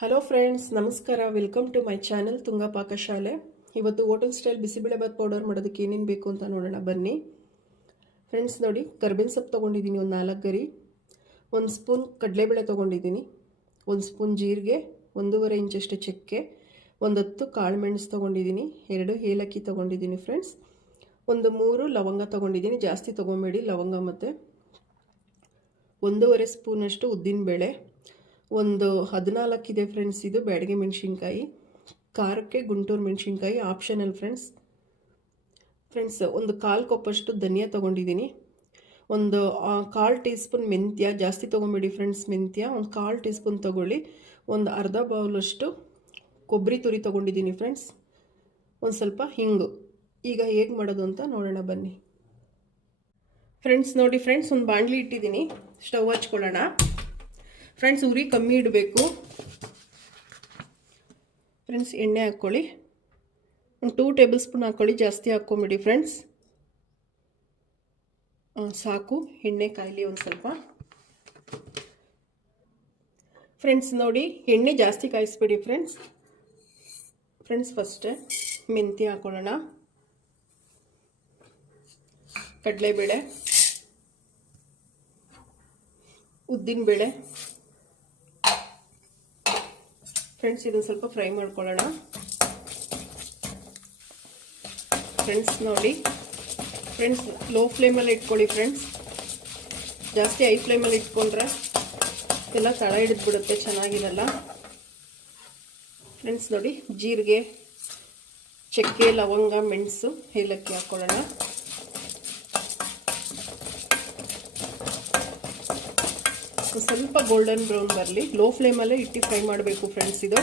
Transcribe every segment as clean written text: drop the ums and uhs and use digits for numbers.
Hello friends, ನಮಸ್ಕಾರ. Welcome to my channel Tunga Pakashale. ಇವತ್ತು hotel style bisibelebath powder ಮಾಡೋದಕ್ಕೆ ಏನೇನು ಬೇಕು ಅಂತ ನೋಡೋಣ ಬನ್ನಿ. ಫ್ರೆಂಡ್ಸ್ ನೋಡಿ, ಕರ್ಬೇವಿನ ಸೊಪ್ಪು ತೊಗೊಂಡಿದ್ದೀನಿ ಒಂದು 4 ಗರಿ, 1 ಸ್ಪೂನ್ ಕಡಲೆಬೇಳೆ ತೊಗೊಂಡಿದ್ದೀನಿ, 1 ಸ್ಪೂನ್ ಜೀರಿಗೆ, 1.5 ಇಂಚಷ್ಟು ಚಕ್ಕೆ, 10 ಕಾಳು ಮೆಣಸು ತೊಗೊಂಡಿದ್ದೀನಿ, 2 ಏಲಕ್ಕಿ ತೊಗೊಂಡಿದ್ದೀನಿ ಫ್ರೆಂಡ್ಸ್, 3 ಲವಂಗ ತೊಗೊಂಡಿದ್ದೀನಿ. ಜಾಸ್ತಿ ತೊಗೊಬೇಡಿ ಲವಂಗ. ಮತ್ತು 1.5 ಸ್ಪೂನಷ್ಟು ಉದ್ದಿನಬೇಳೆ, ಒಂದು 14 ಇದೆ ಫ್ರೆಂಡ್ಸ್. ಇದು ಬ್ಯಾಡಗೆ ಮೆಣಸಿನ್ಕಾಯಿ, ಖಾರಕ್ಕೆ ಗುಂಟೂರು ಮೆಣಸಿನ್ಕಾಯಿ ಆಪ್ಷನಲ್ ಫ್ರೆಂಡ್ಸ್. ಒಂದು 1/4 ಕಪ್ಪಷ್ಟು ಧನಿಯಾ ತೊಗೊಂಡಿದ್ದೀನಿ, ಒಂದು 1/4 ಟೀ ಸ್ಪೂನ್ ಮೆಂತ್ಯ. ಜಾಸ್ತಿ ತೊಗೊಂಬೇಡಿ ಫ್ರೆಂಡ್ಸ್ ಮೆಂತ್ಯ. ಒಂದು 1/4 ಟೀ ಸ್ಪೂನ್ ತೊಗೊಳ್ಳಿ. ಒಂದು ಅರ್ಧ ಬೌಲಷ್ಟು ಕೊಬ್ಬರಿ ತುರಿ ತೊಗೊಂಡಿದ್ದೀನಿ ಫ್ರೆಂಡ್ಸ್. ಒಂದು ಸ್ವಲ್ಪ ಹಿಂಗು. ಈಗ ಹೇಗೆ ಮಾಡೋದು ಅಂತ ನೋಡೋಣ ಬನ್ನಿ. ಫ್ರೆಂಡ್ಸ್ ನೋಡಿ ಫ್ರೆಂಡ್ಸ್, ಒಂದು ಬಾಣಲಿ ಇಟ್ಟಿದ್ದೀನಿ. ಸ್ಟವ್ ಹಚ್ಕೊಳ್ಳೋಣ ಫ್ರೆಂಡ್ಸ್. ಉರಿ ಕಮ್ಮಿ ಇಡಬೇಕು ಫ್ರೆಂಡ್ಸ್. ಎಣ್ಣೆ ಹಾಕ್ಕೊಳ್ಳಿ. ಒಂದು 2 ಟೇಬಲ್ ಸ್ಪೂನ್ ಹಾಕ್ಕೊಳ್ಳಿ, ಜಾಸ್ತಿ ಹಾಕ್ಕೊಂಬಿಡಿ ಫ್ರೆಂಡ್ಸ್. ಸಾಕು, ಎಣ್ಣೆ ಕಾಯಲಿ ಒಂದು ಸ್ವಲ್ಪ. ಫ್ರೆಂಡ್ಸ್ ನೋಡಿ, ಎಣ್ಣೆ ಜಾಸ್ತಿ ಕಾಯಿಸ್ಬೇಡಿ ಫ್ರೆಂಡ್ಸ್. ಫಸ್ಟ್ ಮೆಂತ್ಯ ಹಾಕೊಳ್ಳೋಣ, ಕಡಲೆಬೇಳೆ, ಉದ್ದಿನಬೇಳೆ ಫ್ರೆಂಡ್ಸ್. ಇದನ್ನು ಸ್ವಲ್ಪ ಫ್ರೈ ಮಾಡ್ಕೊಳ್ಳೋಣ ಫ್ರೆಂಡ್ಸ್. ನೋಡಿ ಫ್ರೆಂಡ್ಸ್, ಲೋ ಫ್ಲೇಮಲ್ಲಿ ಇಟ್ಕೊಳ್ಳಿ ಫ್ರೆಂಡ್ಸ್. ಜಾಸ್ತಿ ಹೈ ಫ್ಲೇಮಲ್ಲಿ ಇಟ್ಕೊಂಡ್ರೆ ಎಲ್ಲ ತಳ ಹಿಡಿದ್ಬಿಡುತ್ತೆ, ಚೆನ್ನಾಗಿರಲ್ಲ ಫ್ರೆಂಡ್ಸ್. ನೋಡಿ, ಜೀರಿಗೆ, ಚಕ್ಕೆ, ಲವಂಗ, ಮೆಣಸು, ಏಲಕ್ಕಿ ಹಾಕ್ಕೊಳ್ಳೋಣ. ಸ್ವಲ್ಪ ಗೋಲ್ಡನ್ ಬ್ರೌನ್ ಬರಲಿ. ಲೋ ಫ್ಲೇಮಲ್ಲೇ ಇಟ್ಟು ಫ್ರೈ ಮಾಡಬೇಕು ಫ್ರೆಂಡ್ಸ್. ಇದು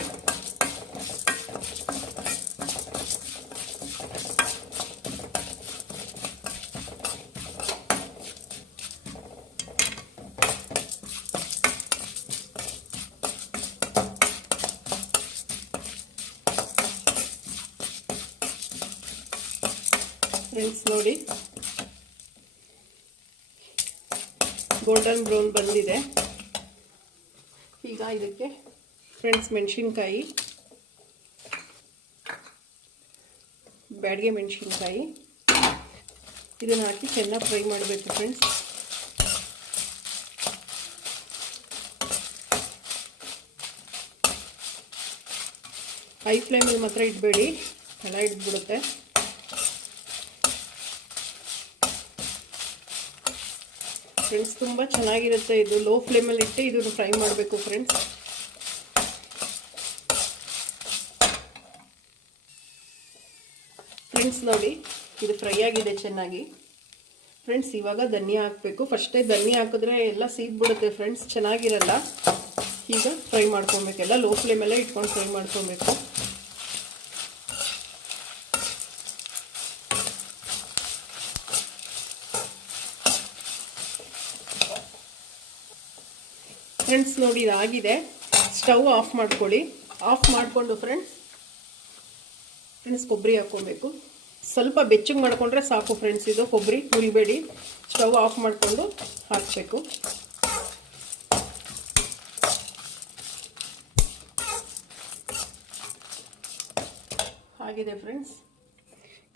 ಫ್ರೆಂಡ್ಸ್ ನೋಡಿ, ಗೋಲ್ಡನ್ ಬ್ರೌನ್ ಬಂದಿದೆ. ಈಗ ಇದಕ್ಕೆ ಫ್ರೆಂಡ್ಸ್ ಮೆಣಸಿನ್ಕಾಯಿ, ಬ್ಯಾಡಗೆ ಮೆಣಸಿನ್ಕಾಯಿ ಇದನ್ನು ಹಾಕಿ ಚೆನ್ನಾಗಿ ಫ್ರೈ ಮಾಡಬೇಕು ಫ್ರೆಂಡ್ಸ್. ಹೈ ಫ್ಲೇಮಲ್ಲಿ ಮಾತ್ರ ಇಡಬೇಡಿ, ತಳ ಹಿಡಿದ್ಬಿಡುತ್ತೆ. ಫ್ರೆಂಡ್ಸ್ ತುಂಬ ಚೆನ್ನಾಗಿರುತ್ತೆ ಇದು. ಲೋ ಫ್ಲೇಮಲ್ಲಿ ಇಟ್ಟು ಇದನ್ನು ಫ್ರೈ ಮಾಡಬೇಕು ಫ್ರೆಂಡ್ಸ್. ನೋಡಿ, ಇದು ಫ್ರೈ ಆಗಿದೆ ಚೆನ್ನಾಗಿ ಫ್ರೆಂಡ್ಸ್. ಇವಾಗ ಧನಿಯಾ ಹಾಕಬೇಕು. ಫಸ್ಟೇ ಧನಿಯಾ ಹಾಕಿದ್ರೆ ಎಲ್ಲ ಸೀದ್ಬಿಡುತ್ತೆ ಫ್ರೆಂಡ್ಸ್, ಚೆನ್ನಾಗಿರಲ್ಲ. ಈಗ ಫ್ರೈ ಮಾಡ್ಕೊಬೇಕೆಲ್ಲ ಲೋ ಫ್ಲೇಮಲ್ಲೇ ಇಟ್ಕೊಂಡು ಫ್ರೈ ಮಾಡ್ಕೊಬೇಕು. ಫ್ರೆಂಡ್ಸ್ ನೋಡಿ, ಇದಾಗಿದೆ. ಸ್ಟವ್ ಆಫ್ ಮಾಡ್ಕೊಳ್ಳಿ. ಆಫ್ ಮಾಡಿಕೊಂಡು ಫ್ರೆಂಡ್ಸ್ ಕೊಬ್ಬರಿ ಹಾಕ್ಕೊಬೇಕು. ಸ್ವಲ್ಪ ಬೆಚ್ಚಗೆ ಮಾಡಿಕೊಂಡ್ರೆ ಸಾಕು ಫ್ರೆಂಡ್ಸ್. ಇದು ಕೊಬ್ಬರಿ ಹುರಿಬೇಡಿ. ಸ್ಟವ್ ಆಫ್ ಮಾಡಿಕೊಂಡು ಹಾಕಬೇಕು. ಆಗಿದೆ ಫ್ರೆಂಡ್ಸ್.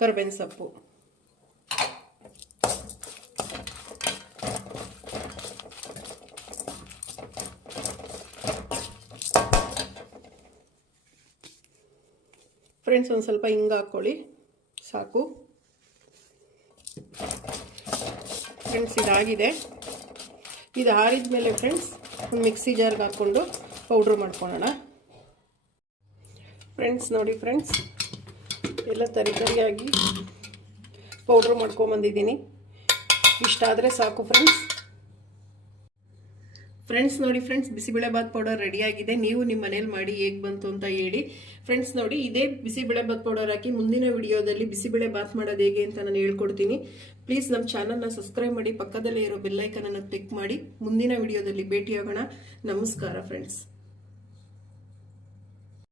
ಕರ್ಬೇವಿನ ಸೊಪ್ಪು, ಫ್ರೆಂಡ್ಸ್ ಒಂದು ಸ್ವಲ್ಪ ಹಿಂಗೆ ಹಾಕ್ಕೊಳ್ಳಿ, ಸಾಕು ಫ್ರೆಂಡ್ಸ್. ಇದಾಗಿದೆ. ಇದು ಆರಿದ ಮೇಲೆ ಫ್ರೆಂಡ್ಸ್ ಒಂದು ಮಿಕ್ಸಿ ಜಾರ್ಗೆ ಹಾಕ್ಕೊಂಡು ಪೌಡ್ರ್ ಮಾಡ್ಕೊಳ್ಳೋಣ ಫ್ರೆಂಡ್ಸ್. ನೋಡಿ ಫ್ರೆಂಡ್ಸ್, ಎಲ್ಲ ತರಿಯಾಗಿ ಪೌಡ್ರ್ ಮಾಡ್ಕೊಂಬಂದಿದ್ದೀನಿ. ಇಷ್ಟಾದರೆ ಸಾಕು ಫ್ರೆಂಡ್ಸ್. ನೋಡಿ ಫ್ರೆಂಡ್ಸ್, ಬಿಸಿಬೇಳೆಬಾತ್ ಪೌಡರ್ ರೆಡಿಯಾಗಿದೆ. ನೀವು ನಿಮ್ಮ ಮನೇಲಿ ಮಾಡಿ ಹೇಗೆ ಬಂತು ಅಂತ ಹೇಳಿ ಫ್ರೆಂಡ್ಸ್. ನೋಡಿ, ಇದೇ ಬಿಸಿಬೇಳೆಬಾತ್ ಪೌಡರ್ ಹಾಕಿ ಮುಂದಿನ ವಿಡಿಯೋದಲ್ಲಿ ಬಿಸಿಬೇಳೆಬಾತ್ ಮಾಡೋದು ಹೇಗೆ ಅಂತ ನಾನು ಹೇಳ್ಕೊಡ್ತೀನಿ. ಪ್ಲೀಸ್ ನಮ್ಮ ಚಾನಲ್ನ ಸಬ್ಸ್ಕ್ರೈಬ್ ಮಾಡಿ, ಪಕ್ಕದಲ್ಲೇ ಇರೋ ಬೆಲ್ಲೈಕನನ್ನು ಕ್ಲಿಕ್ ಮಾಡಿ. ಮುಂದಿನ ವಿಡಿಯೋದಲ್ಲಿ ಭೇಟಿಯಾಗೋಣ. ನಮಸ್ಕಾರ ಫ್ರೆಂಡ್ಸ್.